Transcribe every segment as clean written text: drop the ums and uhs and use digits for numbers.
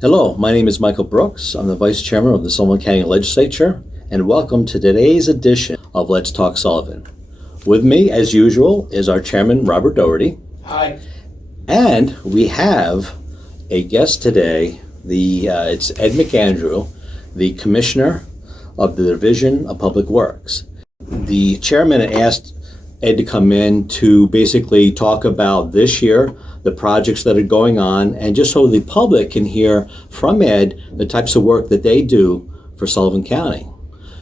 Hello, my name is Michael Brooks. I'm the Vice Chairman of the Sullivan County Legislature, and welcome to today's edition of Let's Talk Sullivan. With me, as usual, is our Chairman, Robert Doherty. Hi. And we have a guest today. It's Ed McAndrew, the Commissioner of the Division of Public Works. The Chairman asked Ed to come in to basically talk about this year, the projects that are going on, and just so the public can hear from Ed the types of work that they do for Sullivan County.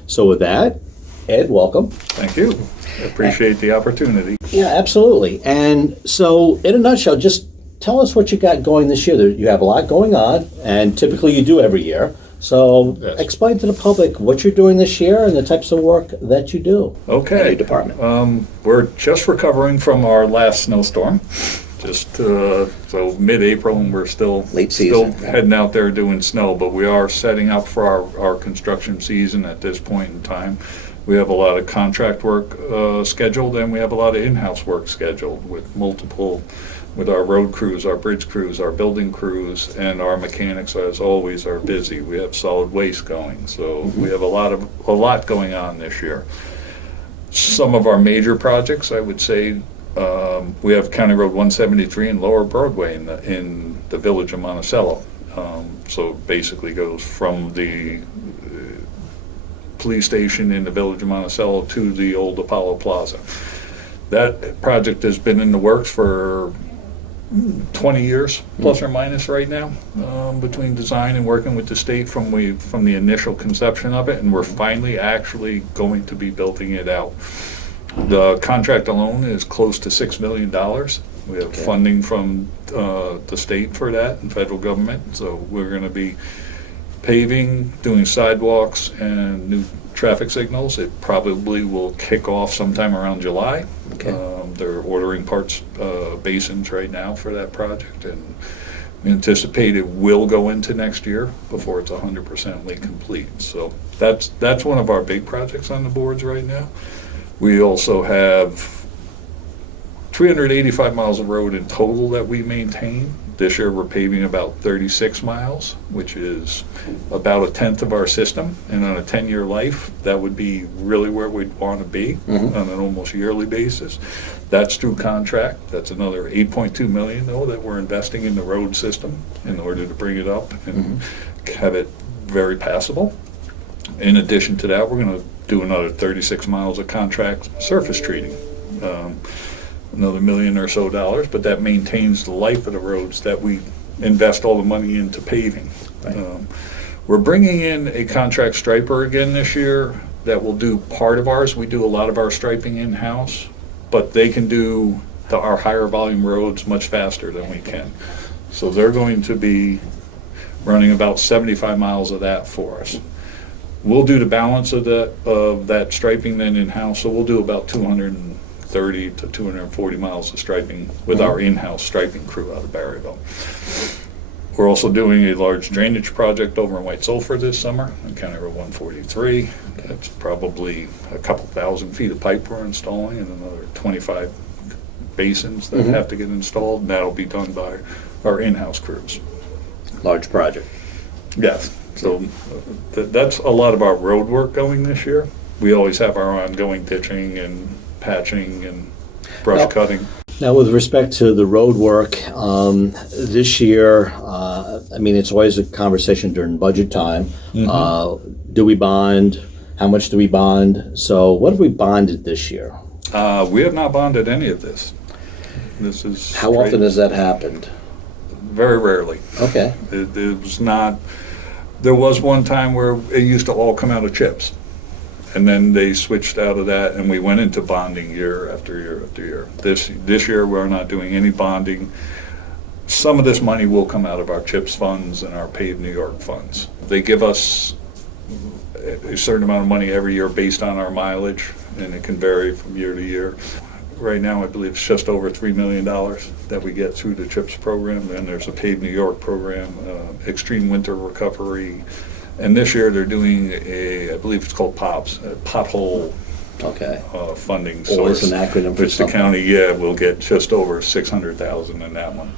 So with that, Ed, welcome. Thank you. I appreciate the opportunity. Yeah, absolutely. And so in a nutshell, just tell us what you got going this year. You have a lot going on, and typically you do every year. So Yes. Explain to the public what you're doing this year and the types of work that you do. Okay. In your department. We're just recovering from our last snowstorm. So mid-April, and we're still Late season. heading out there doing snow, but we are setting up for our construction season at this point in time. We have a lot of contract work scheduled, and we have a lot of in-house work scheduled with our road crews, our bridge crews, our building crews, and our mechanics, as always, are busy. We have solid waste going, so we have a lot going on this year. Some of our major projects, I would say, we have County Road 173 and Lower Broadway in the village of Monticello. So basically goes from the police station in the village of Monticello to the old Apollo Plaza. That project has been in the works for 20 years, plus or minus right now, between design and working with the state from the initial conception of it, and we're finally actually going to be building it out. The contract alone is close to $6 million. We have funding from the state for that and federal government, so we're going to be paving, doing sidewalks, and new traffic signals. It probably will kick off sometime around July. Okay. They're ordering parts, basins right now for that project, and we anticipate it will go into next year before it's 100% complete. So that's one of our big projects on the boards right now. We also have 385 miles of road in total that we maintain. This year we're paving about 36 miles, which is about a tenth of our system. And on a 10-year life, that would be really where we'd want to be on an almost yearly basis. That's through contract. That's another $8.2 million, though, that we're investing in the road system in order to bring it up and have it very passable. In addition to that, we're going to do another 36 miles of contract surface treating. Another $1 million or so, but that maintains the life of the roads that we invest all the money into paving. Right. We're bringing in a contract striper again this year that will do part of ours. We do a lot of our striping in-house, but they can do our higher volume roads much faster than we can. So they're going to be running about 75 miles of that for us. We'll do the balance of that striping then in-house, so we'll do about 230 to 240 miles of striping with our in-house striping crew out of Barryville. We're also doing a large drainage project over in White Sulphur this summer on County Road 143. That's probably a couple thousand feet of pipe we're installing and another 25 basins that have to get installed, and that'll be done by our in-house crews. Large project. Yes. So that's a lot of our road work going this year. We always have our ongoing ditching and patching and brush cutting. Now, with respect to the road work, this year, it's always a conversation during budget time. Do we bond? How much do we bond? So what have we bonded this year? We have not bonded any of this. This is How often has that happened? Very rarely. Okay. It was not. There was one time where it used to all come out of chips, and then they switched out of that, and we went into bonding year after year after year. This year we're not doing any bonding. Some of this money will come out of our CHIPS funds and our Pave New York funds. They give us a certain amount of money every year based on our mileage, and it can vary from year to year. Right now, I believe it's just over $3 million that we get through the CHIPS program. Then there's a Pave New York program, extreme winter recovery, and this year they're doing I believe it's called POPS, pothole funding source. Always an acronym for which the something. county, will get just over $600,000 in that one.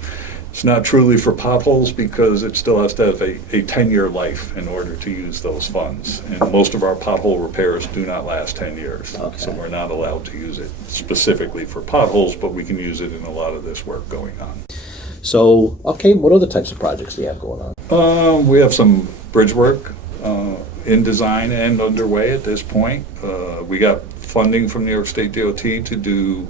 It's not truly for potholes because it still has to have a 10-year life in order to use those funds. And most of our pothole repairs do not last 10 years. Okay. So we're not allowed to use it specifically for potholes, but we can use it in a lot of this work going on. So, okay, what other types of projects do you have going on? We have some bridge work in design and underway at this point. We got funding from New York State DOT to do.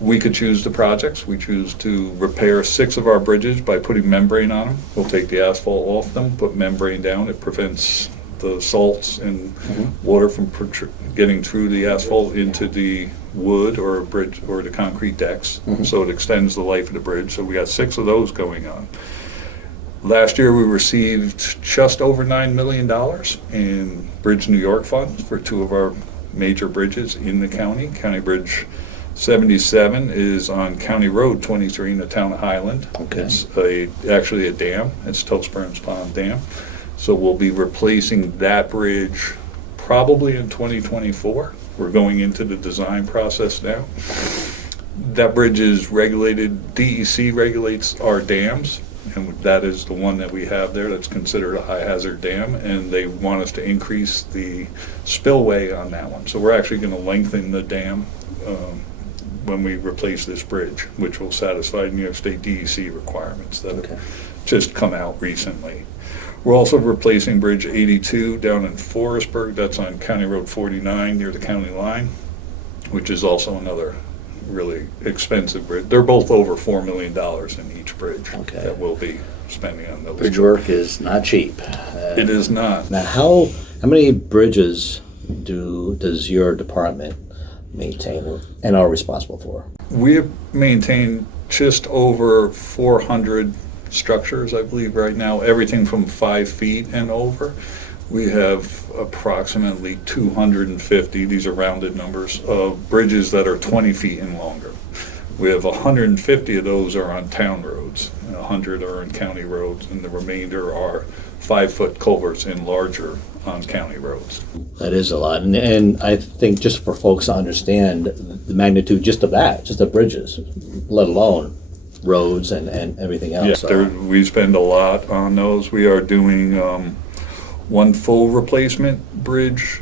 We could choose the projects. We choose to repair 6 of our bridges by putting membrane on them. We'll take the asphalt off them, put membrane down. It prevents the salts and water from getting through the asphalt into the wood or bridge or the concrete decks. So it extends the life of the bridge. So we got 6 of those going on. Last year we received just over $9 million in Bridge New York funds for 2 of our major bridges in the county. County Bridge 77 is on County Road 23 in the town of Highland. Okay. It's actually a dam. It's Toast Pond Dam. So we'll be replacing that bridge probably in 2024. We're going into the design process now. That bridge is regulated, DEC regulates our dams, and that is the one that we have there that's considered a high hazard dam, and they want us to increase the spillway on that one. So we're actually going to lengthen the dam when we replace this bridge, which will satisfy New York State DEC requirements that have just come out recently. We're also replacing Bridge 82 down in Forestburg. That's on County Road 49 near the county line, which is also another really expensive bridge. They're both over $4 million in each bridge that we'll be spending on those. Bridge work is not cheap. It is not. Now, how many bridges does your department maintain and are responsible for? We have maintained just over 400 structures, I believe, right now, everything from 5 feet and over. We have approximately 250, these are rounded numbers, of bridges that are 20 feet and longer. We have 150 of those are on town roads, and 100 are on county roads, and the remainder are 5-foot culverts and larger on county roads. That is a lot, and I think just for folks to understand the magnitude just of that, just of bridges, let alone roads and everything else. Yeah, we spend a lot on those. We are doing one full replacement bridge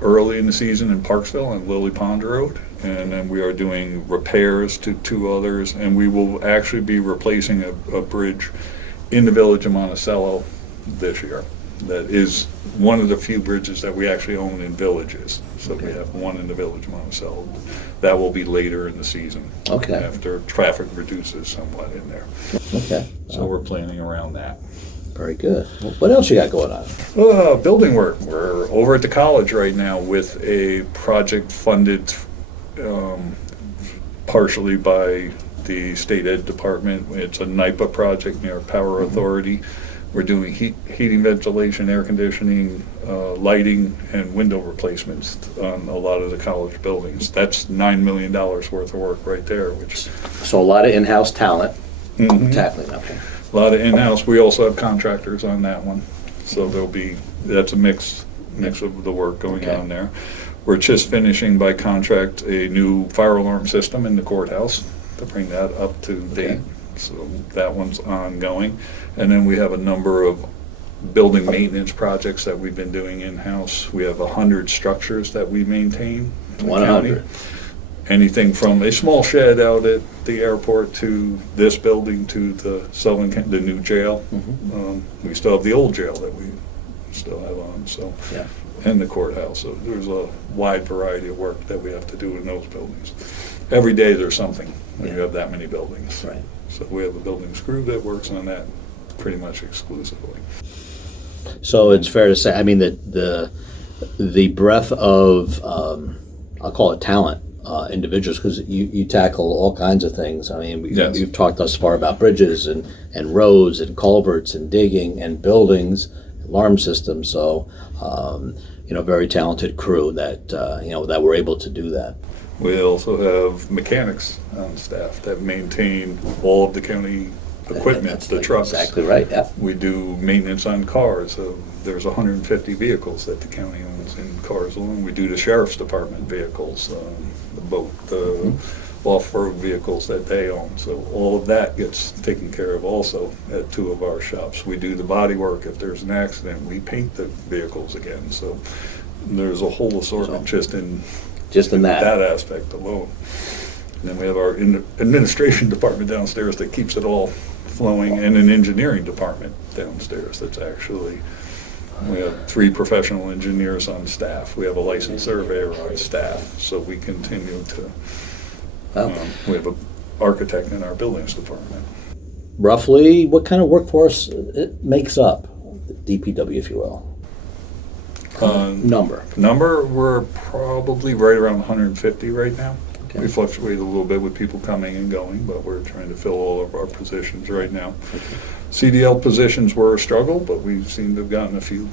early in the season in Parksville on Lily Pond Road, and then we are doing repairs to 2 others, and we will actually be replacing a bridge in the village of Monticello this year. That is one of the few bridges that we actually own in villages. So we have one in the village of Monticello. That will be later in the season. After traffic reduces somewhat in there. So we're planning around that. Very good. Well, what else you got going on? Building work. We're over at the college right now with a project funded partially by the state ed department. It's a NIPA project near Power Authority. We're doing heating, ventilation, air conditioning, lighting, and window replacements on a lot of the college buildings. That's $9 million worth of work right there. So a lot of in-house talent tackling. A lot of in-house. We also have contractors on that one. So that's a mix of the work going on there. We're just finishing by contract a new fire alarm system in the courthouse to bring that up to date. So that one's ongoing. And then we have a number of building maintenance projects that we've been doing in-house. We have 100 structures that we maintain in the county. Anything from a small shed out at the airport to this building to the Sullivan County, the new jail. We still have the old jail that we still have on, so and the courthouse. So there's a wide variety of work that we have to do in those buildings. Every day there's something when you have that many buildings. So we have a buildings crew that works on that pretty much exclusively. So it's fair to say, I mean, the breadth of, I'll call it talent, individuals, because you tackle all kinds of things. I mean, you've talked thus far about bridges and roads and culverts and digging and buildings, alarm systems. So, very talented crew that, that were able to do that. We also have mechanics on staff that maintain all of the county equipment, the trucks. Exactly right, We do maintenance on cars. So there's 150 vehicles that the county owns in cars alone. We do the sheriff's department vehicles, the boat, off-road vehicles that they own. So all of that gets taken care of also at two of our shops. We do the body work. If there's an accident, we paint the vehicles again. So there's a whole assortment just in that aspect alone. And then we have our administration department downstairs that keeps it all flowing, and an engineering department downstairs that's actually, we have 3 professional engineers on staff. We have a licensed surveyor on staff. So we continue to, we have an architect in our buildings department. Roughly, what kind of workforce it makes up the DPW, if you will? Number, we're probably right around 150 right now. Okay. We fluctuate a little bit with people coming and going, but we're trying to fill all of our positions right now. Okay. CDL positions were a struggle, but we seem to have gotten a few.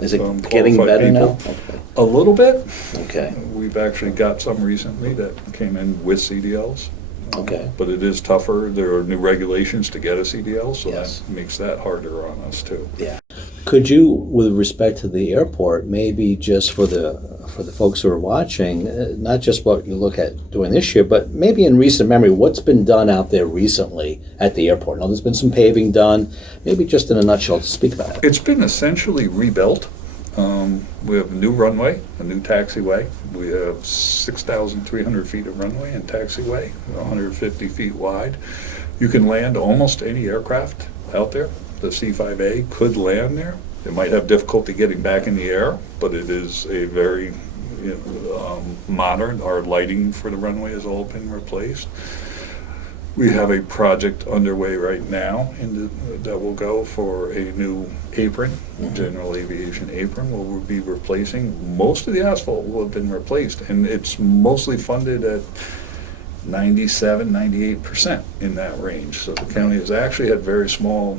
Is it getting better now? Okay. A little bit. Okay. We've actually got some recently that came in with CDLs. Okay. But it is tougher. There are new regulations to get a CDL, so Yes. that makes that harder on us too. Yeah. Could you, with respect to the airport, maybe just for the folks who are watching, not just what you look at doing this year, but maybe in recent memory, what's been done out there recently at the airport? Now, there's been some paving done. Maybe just in a nutshell, speak about it. It's been essentially rebuilt. We have a new runway, a new taxiway. We have 6,300 feet of runway and taxiway, 150 feet wide. You can land almost any aircraft out there. The C-5A could land there. It might have difficulty getting back in the air, but it is a very modern. Our lighting for the runway has all been replaced. We have a project underway right now that will go for a new apron, general aviation apron, where we'll be replacing. Most of the asphalt will have been replaced, and it's mostly funded at 97, 98% in that range. So the county has actually had very small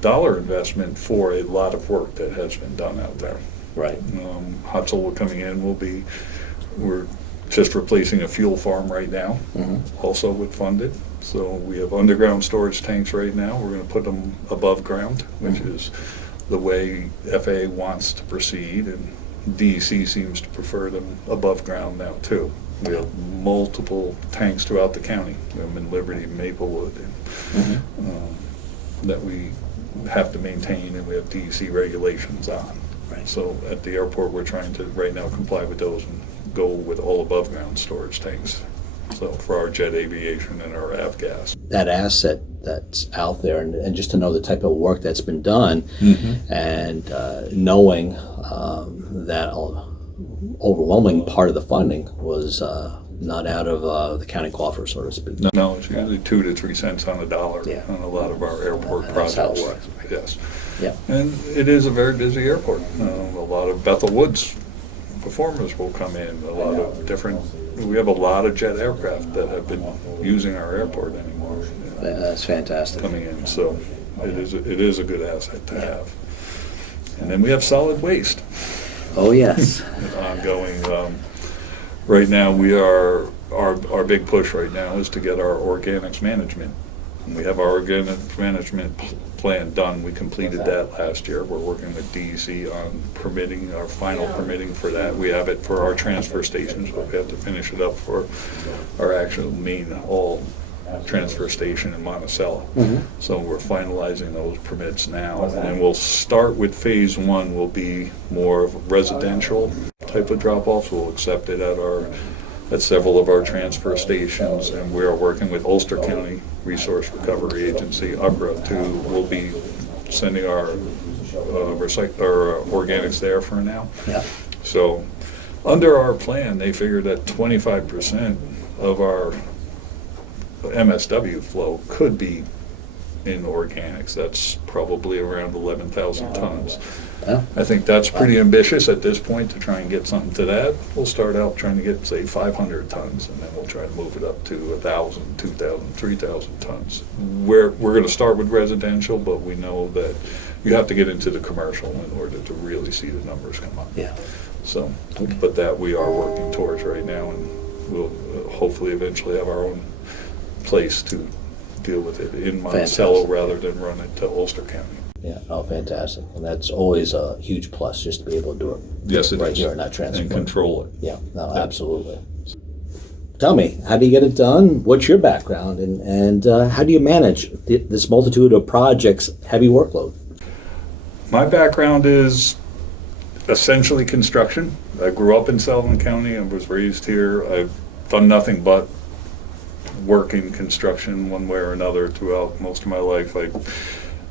dollar investment for a lot of work that has been done out there. Right. Hutzel coming in we're just replacing a fuel farm right now, also with funded. So we have underground storage tanks right now. We're going to put them above ground, which is the way FAA wants to proceed, and DEC seems to prefer them above ground now too. We have multiple tanks throughout the county. We have them in Liberty, Maplewood, and that we have to maintain, and we have DEC regulations on. Right. So at the airport, we're trying to right now comply with those and go with all above ground storage tanks. So for our jet aviation and our avgas. That asset that's out there, and just to know the type of work that's been done, and knowing that overwhelming part of the funding was not out of the county coffers, so to speak. No, it's usually 2 to 3 cents on the dollar on a lot of our airport projects. That's how it works. Yes. Yeah. And it is a very busy airport. A lot of Bethel Woods performers will come in. We have a lot of jet aircraft that have been using our airport anymore. That's fantastic. Coming in, so it is a good asset to have. And then we have solid waste. Oh, yes. Ongoing. Right now, our big push right now is to get our organics management. And we have our organics management plan done. We completed that last year. We're working with DEC on permitting, our final permitting for that. We have it for our transfer stations, but we have to finish it up for our actual main all transfer station in Monticello. So we're finalizing those permits now, and then we'll start with phase 1 will be more of a residential type of drop-offs. We'll accept it at several of our transfer stations, and we are working with Ulster County Resource Recovery Agency, UCRA, we'll be sending our organics there for now. Yeah. So under our plan, they figure that 25% of our MSW flow could be in organics. That's probably around 11,000 tons. Yeah. I think that's pretty ambitious at this point to try and get something to that. We'll start out trying to get, say, 500 tons, and then we'll try to move it up to 1,000, 2,000, 3,000 tons. We're going to start with residential, but we know that you have to get into the commercial in order to really see the numbers come up. Yeah. So, but that we are working towards right now, and we'll hopefully eventually have our own place to deal with it in Monticello rather than run it to Ulster County. Yeah, oh, fantastic. And that's always a huge plus, just to be able to do it Yes, it right is. here and not transport. And control it. Yeah, no, absolutely. tell me, how do you get it done? What's your background, and how do you manage this multitude of projects, heavy workload? My background is essentially construction. I grew up in Sullivan County and was raised here. I've done nothing but work in construction one way or another throughout most of my life. I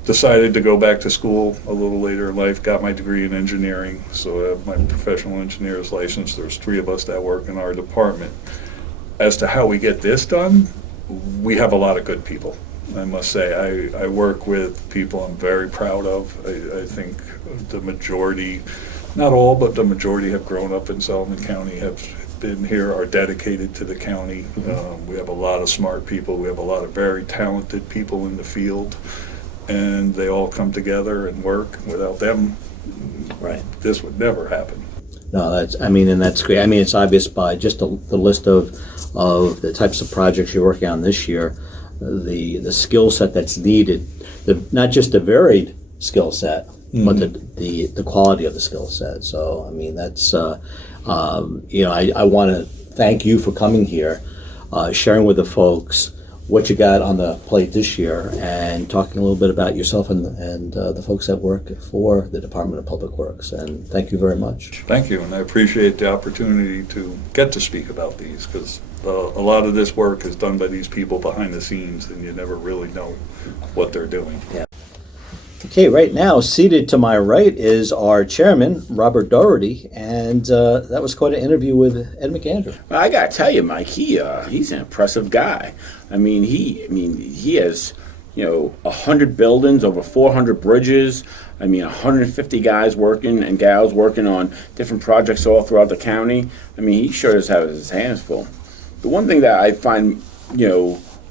decided to go back to school a little later in life, got my degree in engineering, so I have my professional engineer's license. There's 3 of us that work in our department. As to how we get this done, we have a lot of good people. I must say, I work with people I'm very proud of. I think the majority, not all, but the majority have grown up in Sullivan County, have been here, are dedicated to the county. We have a lot of smart people. We have a lot of very talented people in the field, and they all come together and work. Without them, Right. this would never happen. No, and that's great. I mean, it's obvious by just the list of the types of projects you're working on this year, the skill set that's needed, not just the varied skill set, but the quality of the skill set. So, I mean, that's, I want to thank you for coming here, sharing with the folks what you got on the plate this year, and talking a little bit about yourself and the folks that work for the Department of Public Works. And thank you very much. Thank you, and I appreciate the opportunity to get to speak about these, because a lot of this work is done by these people behind the scenes, and you never really know what they're doing. Yeah. Okay, right now, seated to my right is our chairman, Robert Doherty, and that was quite an interview with Ed McAndrew. Well, I gotta tell you, Mike, he's an impressive guy. I mean, he has 100 buildings, over 400 bridges. I mean, 150 guys working and gals working on different projects all throughout the county. I mean, he sure does have his hands full. The one thing that I find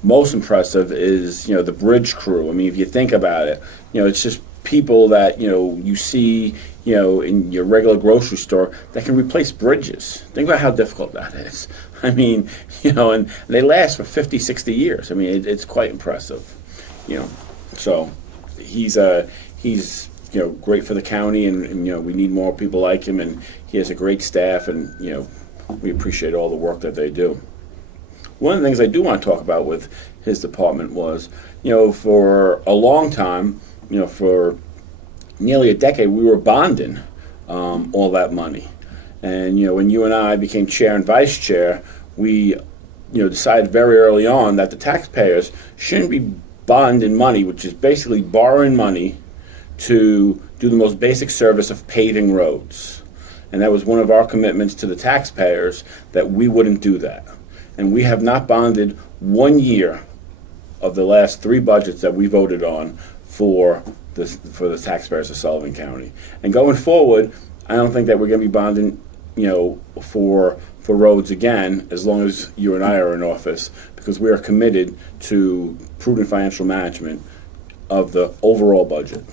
most impressive is the bridge crew. I mean, if you think about it, it's just people that you see in your regular grocery store that can replace bridges. Think about how difficult that is. I mean, and they last for 50, 60 years. I mean, it's quite impressive. So he's great for the county, and we need more people like him, and he has a great staff, and we appreciate all the work that they do. One of the things I do want to talk about with his department was, for a long time, for nearly a decade, we were bonding all that money. And, when you and I became chair and vice chair, we, decided very early on that the taxpayers shouldn't be bonding money, which is basically borrowing money to do the most basic service of paving roads. And that was one of our commitments to the taxpayers, that we wouldn't do that. And we have not bonded 1 year of the last 3 budgets that we voted on for the taxpayers of Sullivan County. And going forward, I don't think that we're going to be bonding, for roads again, as long as you and I are in office, because we are committed to prudent financial management of the overall budget.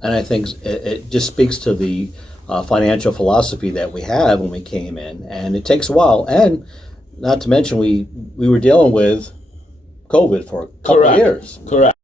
And I think it just speaks to the financial philosophy that we have when we came in, and it takes a while. And not to mention, we were dealing with COVID for a couple of years. Correct.